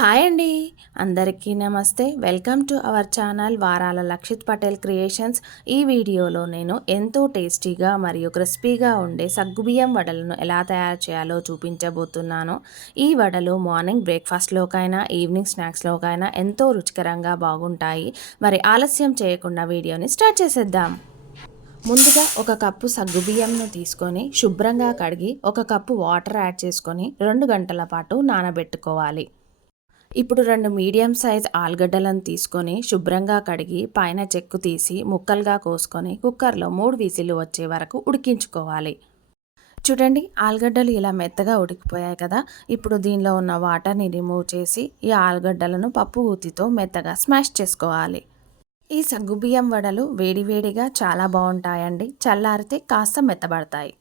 Hi అండి, అందరికీ నమస్తే. వెల్కమ్ టు అవర్ ఛానల్ వారాల లక్షిత్ పటేల్ క్రియేషన్స్. ఈ వీడియోలో నేను ఎంతో టేస్టీగా మరియు క్రిస్పీగా ఉండే సగ్గుబియ్యం వడలను ఎలా తయారు చేయాలో చూపించబోతున్నాను. ఈ వడలు మార్నింగ్ బ్రేక్ఫాస్ట్లోకైనా ఈవినింగ్ స్నాక్స్లోకైనా ఎంతో రుచికరంగా బాగుంటాయి. మరి ఆలస్యం చేయకుండా వీడియోని స్టార్ట్ చేసేద్దాం. ముందుగా ఒక కప్పు సగ్గుబియ్యంను తీసుకొని శుభ్రంగా కడిగి ఒక కప్పు వాటర్ యాడ్ చేసుకొని 2 గంటల పాటు నానబెట్టుకోవాలి. ఇప్పుడు 2 మీడియం సైజ్ ఆలుగడ్డలను తీసుకొని శుభ్రంగా కడిగి పైన చెక్కు తీసి ముక్కలుగా కోసుకొని కుక్కర్లో 3 విజిల్లు వచ్చే వరకు ఉడికించుకోవాలి. చూడండి, ఆలుగడ్డలు ఇలా మెత్తగా ఉడికిపోయాయి కదా. ఇప్పుడు దీనిలో ఉన్న వాటర్ని రిమూవ్ చేసి ఈ ఆలుగడ్డలను పప్పు ఊతితో మెత్తగా స్మాష్ చేసుకోవాలి. ఈ సగ్గుబియ్యం వడలు వేడివేడిగా చాలా బాగుంటాయండి. చల్లారితే కాస్త మెత్తబడతాయి.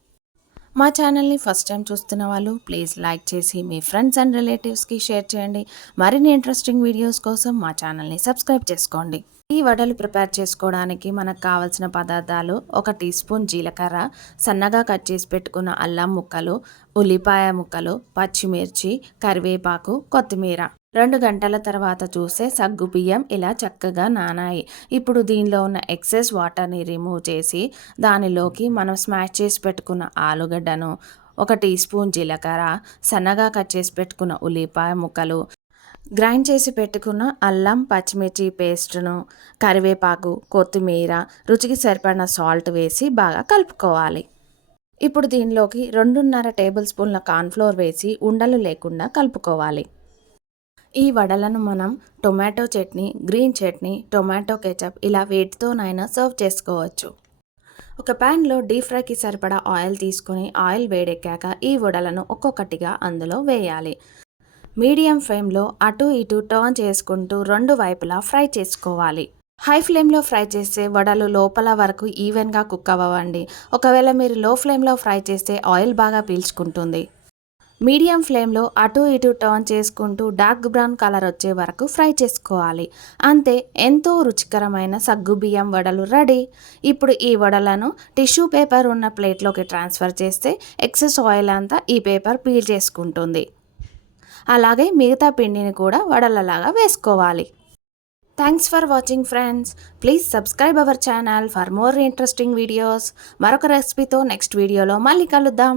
మా ఛానల్ని ఫస్ట్ టైం చూస్తున్న వాళ్ళు ప్లీజ్ లైక్ చేసి మీ ఫ్రెండ్స్ అండ్ రిలేటివ్స్కి షేర్ చేయండి. మరిన్ని ఇంట్రెస్టింగ్ వీడియోస్ కోసం మా ఛానల్ని సబ్స్క్రైబ్ చేసుకోండి. ఈ వడలు ప్రిపేర్ చేసుకోవడానికి మనకు కావాల్సిన పదార్థాలు: 1 టీ స్పూన్ జీలకర్ర, సన్నగా కట్ చేసి పెట్టుకున్న అల్లం ముక్కలు, ఉల్లిపాయ ముక్కలు, పచ్చిమిర్చి, కరివేపాకు, కొత్తిమీర. 2 గంటల తర్వాత చూస్తే సగ్గుబియ్యం ఇలా చక్కగా నానాయి. ఇప్పుడు దీనిలో ఉన్న ఎక్సెస్ వాటర్ని రిమూవ్ చేసి దానిలోకి మనం స్మాష్ చేసి పెట్టుకున్న ఆలుగడ్డను, 1 టీ స్పూన్ జీలకర్ర, సన్నగా కట్ చేసి పెట్టుకున్న ఉల్లిపాయ ముక్కలు, గ్రైండ్ చేసి పెట్టుకున్న అల్లం పచ్చిమిర్చి పేస్టును, కరివేపాకు, కొత్తిమీర, రుచికి సరిపడిన సాల్ట్ వేసి బాగా కలుపుకోవాలి. ఇప్పుడు దీనిలోకి 2.5 టేబుల్ స్పూన్ల కార్న్ఫ్లోర్ వేసి ఉండలు లేకుండా కలుపుకోవాలి. ఈ వడలను మనం tomato chutney, green chutney, tomato ketchup ఇలా వేటితోనైనా సర్వ్ చేసుకోవచ్చు. ఒక ప్యాన్లో డీప్ ఫ్రైకి సరిపడా ఆయిల్ తీసుకొని ఆయిల్ వేడెక్కాక ఈ వడలను ఒక్కొక్కటిగా అందులో వేయాలి. మీడియం ఫ్లేమ్లో అటు ఇటు టర్న్ చేసుకుంటూ 2 వైపులా ఫ్రై చేసుకోవాలి. హై ఫ్లేమ్లో ఫ్రై చేస్తే వడలు లోపల వరకు ఈవెన్గా కుక్ అవ్వండి. ఒకవేళ మీరు లో ఫ్లేమ్లో ఫ్రై చేస్తే ఆయిల్ బాగా పీల్చుకుంటుంది. మీడియం ఫ్లేమ్లో అటు ఇటు టర్న్ చేసుకుంటూ డార్క్ బ్రౌన్ కలర్ వచ్చే వరకు ఫ్రై చేసుకోవాలి. అంతే, ఎంతో రుచికరమైన సగ్గుబియ్యం వడలు రెడీ. ఇప్పుడు ఈ వడలను టిష్యూ పేపర్ ఉన్న ప్లేట్లోకి ట్రాన్స్ఫర్ చేస్తే ఎక్సెస్ ఆయిల్ అంతా ఈ పేపర్ పీల్ చేసుకుంటుంది. అలాగే మిగతా పిండిని కూడా వడలలాగా వేసుకోవాలి. Thanks for watching friends. Please subscribe our channel for more interesting videos. మరొక రెసిపీతో నెక్స్ట్ వీడియోలో మళ్ళీ కలుద్దాం.